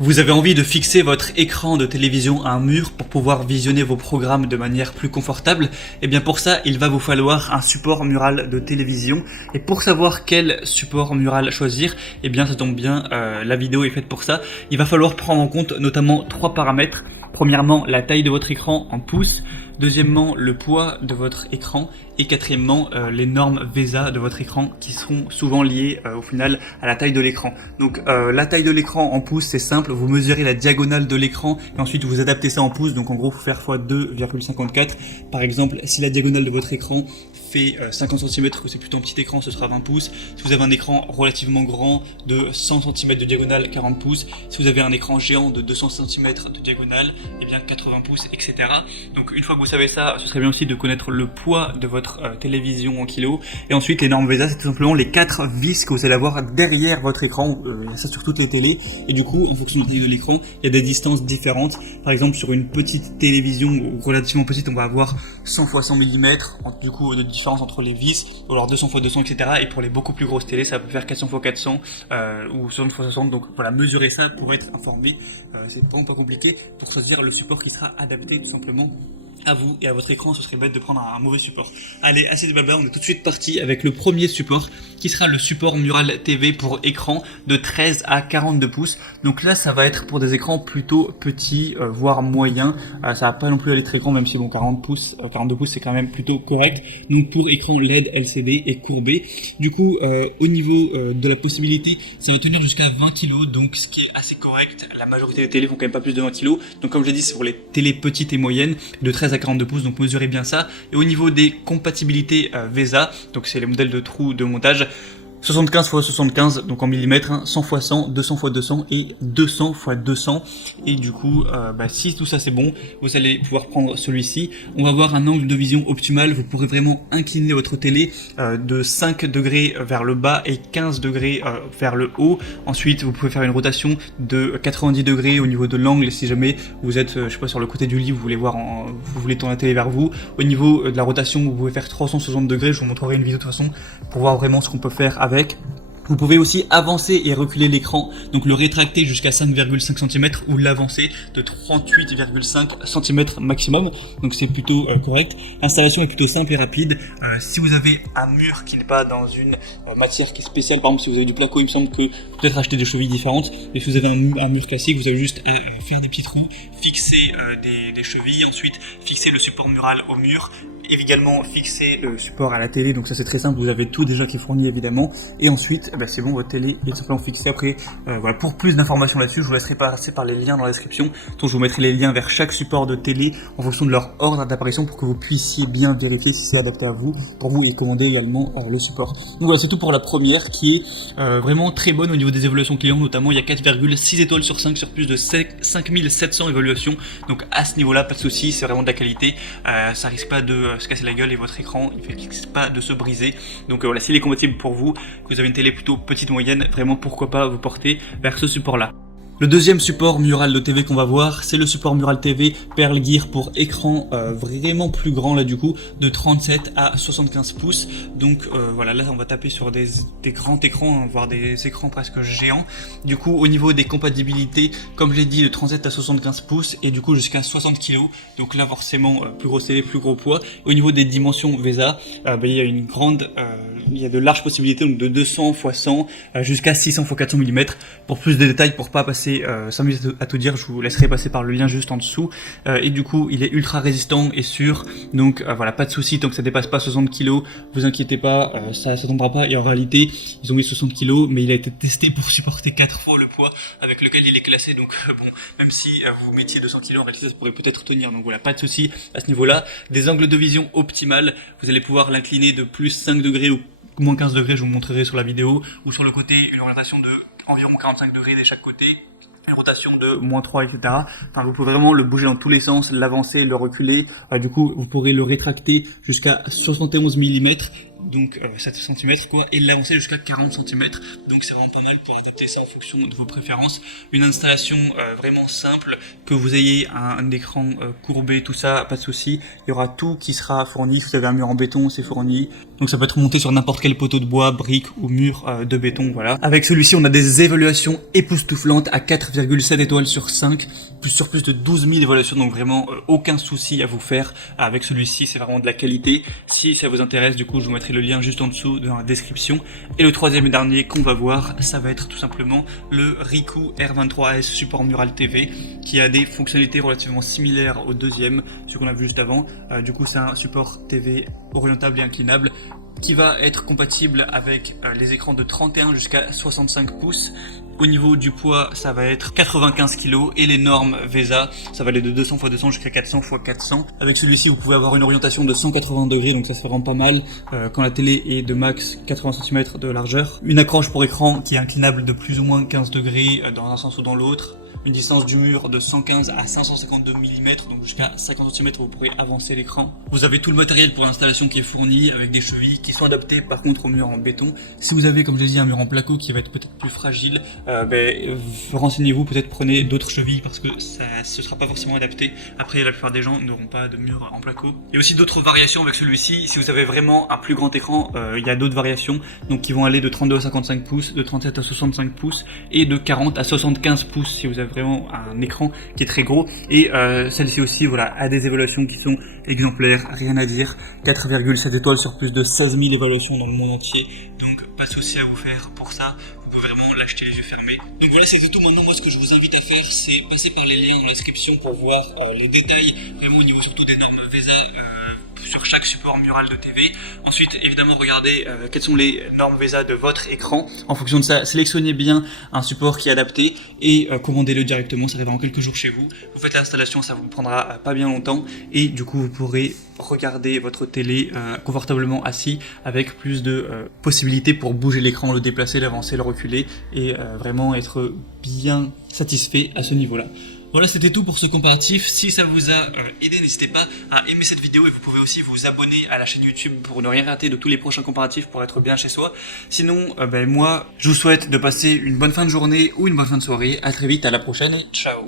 Vous avez envie de fixer votre écran de télévision à un mur pour pouvoir visionner vos programmes de manière plus confortable? Et bien pour ça, il va vous falloir un support mural de télévision. Et pour savoir quel support mural choisir, et bien ça tombe bien, la vidéo est faite pour ça. Il va falloir prendre en compte notamment 3 paramètres. Premièrement, la taille de votre écran en pouces. Deuxièmement, le poids de votre écran. Et quatrièmement, les normes VESA de votre écran qui seront souvent liées au final à la taille de l'écran. Donc la taille de l'écran en pouces, c'est simple. Vous mesurez la diagonale de l'écran et ensuite vous adaptez ça en pouces. Donc en gros, il faut faire x 2,54. Par exemple, si la diagonale de votre écran fait 50 cm, que c'est plutôt un petit écran, ce sera 20 pouces. Si vous avez un écran relativement grand de 100 cm de diagonale, 40 pouces. Si vous avez un écran géant de 200 cm de diagonale, et bien 80 pouces, etc. Donc une fois que vous savez ça, ce serait bien aussi de connaître le poids de votre télévision en kilos. Et ensuite, les normes VESA, c'est tout simplement les 4 vis que vous allez avoir derrière votre écran, ça sur toutes les télés. Et du coup, en fonction de la taille de l'écran, il y a des distances différentes. Par exemple, sur une petite télévision relativement petite, on va avoir 100 x 100 mm, du coup, de différence entre les vis, ou alors 200 x 200, etc. Et pour les beaucoup plus grosses télés, ça peut faire 400 x 400 ou 60 x 60. Donc voilà, mesurez ça pour être informé. C'est vraiment pas compliqué pour choisir le support qui sera adapté tout simplement à vous et à votre écran. Ce serait bête de prendre un mauvais support. Allez, assez de blabla, on est tout de suite parti avec le premier support qui sera le support Mural TV pour écran de 13 à 42 pouces. Donc là, ça va être pour des écrans plutôt petits, voire moyens. Ça va pas non plus aller très grand, même si bon, 42 pouces c'est quand même plutôt correct. Donc pour écran LED, LCD et courbé. Du coup, au niveau de la possibilité, ça va tenir jusqu'à 20 kg, donc ce qui est assez correct. La majorité des télés font quand même pas plus de 20 kg. Donc comme je l'ai dit, c'est pour les télés petites et moyennes de 13 à 42 pouces, donc mesurez bien ça. Et au niveau des compatibilités VESA, donc c'est les modèles de trous de montage, 75 x 75, donc en millimètres, hein, 100 x 100, 200 x 200 et 200 x 200. Et du coup, si tout ça c'est bon, vous allez pouvoir prendre celui-ci. On va avoir un angle de vision optimal. Vous pourrez vraiment incliner votre télé de 5 degrés vers le bas et 15 degrés vers le haut. Ensuite, vous pouvez faire une rotation de 90 degrés au niveau de l'angle si jamais vous êtes, je sais pas, sur le côté du lit, vous voulez tourner la télé vers vous. Au niveau de la rotation, vous pouvez faire 360 degrés. Je vous montrerai une vidéo de toute façon pour voir vraiment ce qu'on peut faire avec. Vous pouvez aussi avancer et reculer l'écran, donc le rétracter jusqu'à 5,5 cm ou l'avancer de 38,5 cm maximum, donc c'est plutôt correct. L'installation est plutôt simple et rapide. Si vous avez un mur qui n'est pas dans une matière qui est spéciale, par exemple si vous avez du placo, il me semble que vous peut-être acheter des chevilles différentes, mais si vous avez un mur classique, vous avez juste à faire des petits trous, fixer des chevilles, ensuite fixer le support mural au mur, également fixer le support à la télé, donc ça c'est très simple, vous avez tout déjà qui est fourni évidemment, et ensuite c'est bon, votre télé est simplement fixée. Après voilà, pour plus d'informations là-dessus, je vous laisserai passer par les liens dans la description, donc je vous mettrai les liens vers chaque support de télé en fonction de leur ordre d'apparition pour que vous puissiez bien vérifier si c'est adapté à vous, pour vous, et commander également le support. Donc voilà, c'est tout pour la première qui est vraiment très bonne au niveau des évaluations clients, notamment il y a 4,6 étoiles sur 5 sur plus de 5700 évaluations, donc à ce niveau là pas de souci, c'est vraiment de la qualité, ça risque pas de se casser la gueule et votre écran il risque pas de se briser. Donc voilà, s'il est compatible pour vous, que vous avez une télé plutôt petite moyenne, vraiment pourquoi pas vous porter vers ce support là. Le deuxième support mural de TV qu'on va voir, c'est le support mural TV Pearl Gear pour écran vraiment plus grand là du coup, de 37 à 75 pouces. Donc voilà, là on va taper sur des grands écrans, hein, voire des écrans presque géants. Du coup au niveau des compatibilités, comme je l'ai dit, de 37 à 75 pouces et du coup jusqu'à 60 kg. Donc là forcément plus grosse télé, plus gros poids. Au niveau des dimensions VESA, il y a il y a de larges possibilités, donc de 200 x 100 jusqu'à 600 x 400 mm. Pour plus de détails, pour pas passer 5 minutes à tout dire, je vous laisserai passer par le lien juste en dessous. Et du coup il est ultra résistant et sûr, donc voilà, pas de souci tant que ça dépasse pas 60 kg, vous inquiétez pas, ça tombera pas. Et en réalité ils ont mis 60 kg, mais il a été testé pour supporter 4 fois le poids avec lequel il est classé. Donc bon, même si vous mettiez 200 kg, en réalité ça pourrait peut-être tenir. Donc voilà, pas de souci à ce niveau là. Des angles de vision optimales, vous allez pouvoir l'incliner de plus 5 degrés ou moins 15 degrés, je vous montrerai sur la vidéo, ou sur le côté une orientation de environ 45 degrés de chaque côté, une rotation de -3, etc. Enfin, vous pouvez vraiment le bouger dans tous les sens, l'avancer, le reculer. Du coup, vous pourrez le rétracter jusqu'à 71 mm, donc 7 cm quoi, et l'avancer jusqu'à 40 cm. Donc c'est vraiment pas mal pour adapter ça en fonction de vos préférences. Une installation vraiment simple, que vous ayez un écran courbé, tout ça, pas de souci. Il y aura tout qui sera fourni. Si vous avez un mur en béton, c'est fourni. Donc ça peut être monté sur n'importe quel poteau de bois, brique ou mur de béton, voilà. Avec celui-ci, on a des évaluations époustouflantes à 4,7 étoiles sur 5, sur plus de 12 000 évaluations, donc vraiment aucun souci à vous faire. Avec celui-ci, c'est vraiment de la qualité. Si ça vous intéresse, du coup, je vous mettrai le lien juste en dessous dans la description. Et le troisième et dernier qu'on va voir, ça va être tout simplement le Ricoh R23S support mural TV, qui a des fonctionnalités relativement similaires au deuxième, ce qu'on a vu juste avant. Du coup, c'est un support TV orientable et inclinable qui va être compatible avec les écrans de 31 jusqu'à 65 pouces. Au niveau du poids, ça va être 95 kg et les normes VESA, ça va aller de 200 x 200 jusqu'à 400 x 400. Avec celui-ci, vous pouvez avoir une orientation de 180 degrés, donc ça se fait vraiment pas mal quand la télé est de max 80 cm de largeur. Une accroche pour écran qui est inclinable de plus ou moins 15 degrés dans un sens ou dans l'autre. Une distance du mur de 115 à 552 mm, donc jusqu'à 50 cm vous pourrez avancer l'écran. Vous avez tout le matériel pour l'installation qui est fourni avec des chevilles qui sont adaptées par contre au mur en béton. Si vous avez, comme je l'ai dit, un mur en placo qui va être peut-être plus fragile, renseignez-vous, peut-être prenez d'autres chevilles parce que ce sera pas forcément adapté. Après, la plupart des gens n'auront pas de mur en placo. Il y a aussi d'autres variations avec celui-ci. Si vous avez vraiment un plus grand écran, il y a d'autres variations, donc qui vont aller de 32 à 55 pouces, de 37 à 65 pouces et de 40 à 75 pouces si vous avez vraiment un écran qui est très gros. Et celle-ci aussi, voilà, a des évaluations qui sont exemplaires, rien à dire. 4,7 étoiles sur plus de 16 000 évaluations dans le monde entier, donc pas de souci à vous faire pour ça. Vous pouvez vraiment l'acheter les yeux fermés. Donc voilà, c'est tout. Maintenant, moi, ce que je vous invite à faire, c'est passer par les liens dans la description pour voir les détails, vraiment au niveau surtout des normes VESA sur chaque support mural de TV. Ensuite, évidemment, regardez quelles sont les normes VESA de votre écran. En fonction de ça, sélectionnez bien un support qui est adapté et commandez-le directement. Ça arrive en quelques jours chez vous. Vous faites l'installation, ça vous prendra pas bien longtemps et du coup, vous pourrez regarder votre télé confortablement assis avec plus de possibilités pour bouger l'écran, le déplacer, l'avancer, le reculer et vraiment être bien satisfait à ce niveau-là. Voilà, c'était tout pour ce comparatif. Si ça vous a aidé, n'hésitez pas à aimer cette vidéo et vous pouvez aussi vous abonner à la chaîne YouTube pour ne rien rater de tous les prochains comparatifs pour être bien chez soi. Sinon, moi, je vous souhaite de passer une bonne fin de journée ou une bonne fin de soirée. À très vite, à la prochaine et ciao.